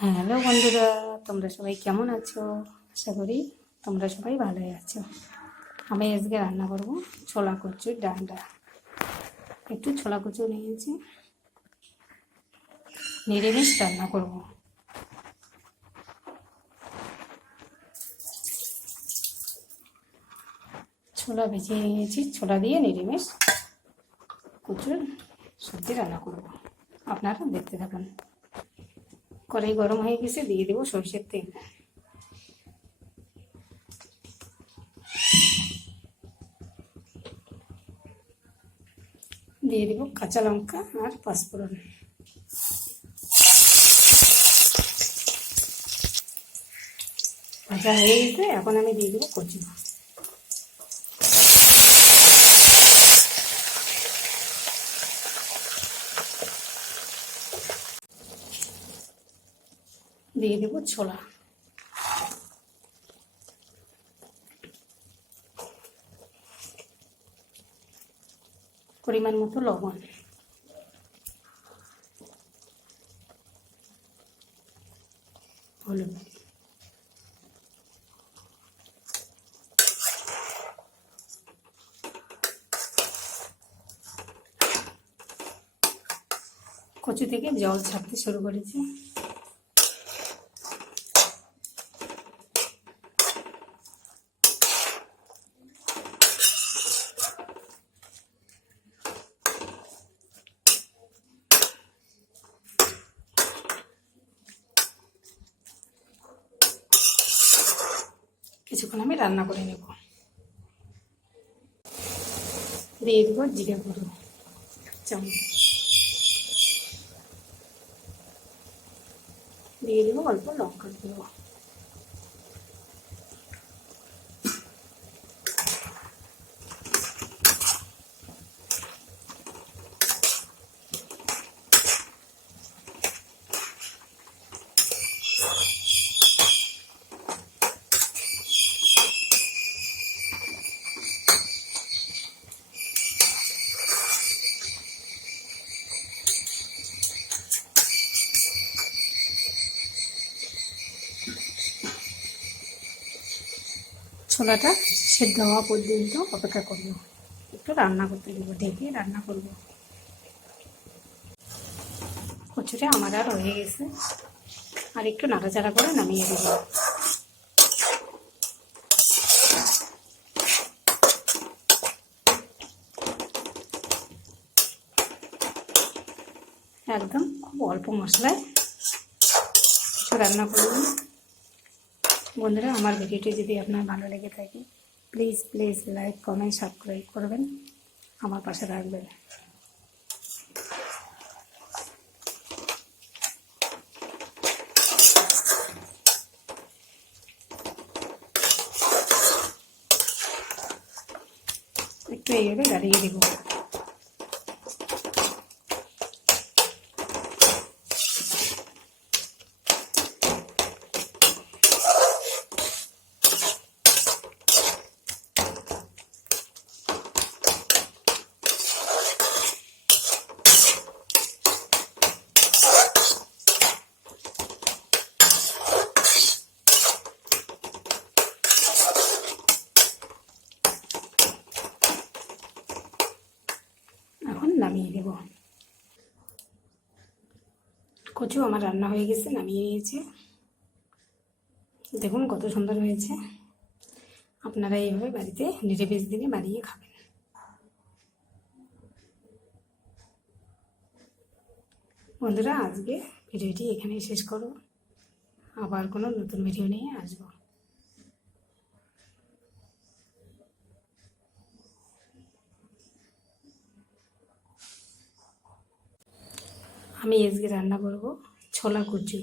Hello বন্ধুরা, তোমরা সবাই কেমন আছো? আশা করি তোমরা সবাই ভালোই আছো। আমি আজকে রান্না করব ছোলা কচুর ডান্ডা একটু ছোলা কচু নিয়েছি। নিরামিষ রান্না করব। ছোলা ভেজে নিয়েছি। ছোলা দিয়ে নিরামিষ কচুর সবজি রান্না করব। আপনারা দেখতে থাকুন। কড়াই গরম হয়ে গেছে, দিয়ে দেবো সরষের তেল। দিয়ে দেবো কাঁচা লঙ্কা আর পাঁচফোড়ন। ভাজা হয়ে গেছে, এখন আমি দিয়ে দেবো কচু। দিয়ে দেব ছোলা। পরিমাণ মতো লবণ। হলুদ। কচু থেকে জল ছাড়তে শুরু করেছে। কিছুক্ষণ আমি রান্না করে নেব। দিয়ে দেবো জিরে গুঁড়ো চামচ। দিয়ে দেবো অল্প লঙ্কা গুঁড়ো। ছোলাটা সেদ্ধ হওয়া পর্যন্ত অপেক্ষা করব। একটু রান্না করতে দেবো ঢেকে রান্না করব। কচুটা আমার আর হয়ে গেছে। আর একটু নাড়াচাড়া করে নামিয়ে দেব। একদম খুব অল্প মশলায় রান্না করবেন বন্ধুরা, আমার ভিডিওটি যদি আপনার ভালো লেগে থাকে please please like comment subscribe করবেন। আমার পাশে রাখবেন একটু এইভাবে দাঁড়িয়ে দেবো এখন নামিয়ে দেব। কচু আমার রান্না হয়ে গেছে, নামিয়ে নিয়েছে। দেখুন কত সুন্দর হয়েছে। আপনারা এইভাবে বাড়িতে নিরামিষ দিনে বানিয়ে খাবেন। বন্ধুরা, আজকে ভিডিওটি এখানেই শেষ করব। আবার কোনো নতুন ভিডিও নিয়ে আসব। আমি আজকে রান্না করব ছোলা কুচু।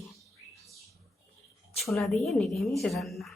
ছোলা দিয়ে নিরামিষ রান্না।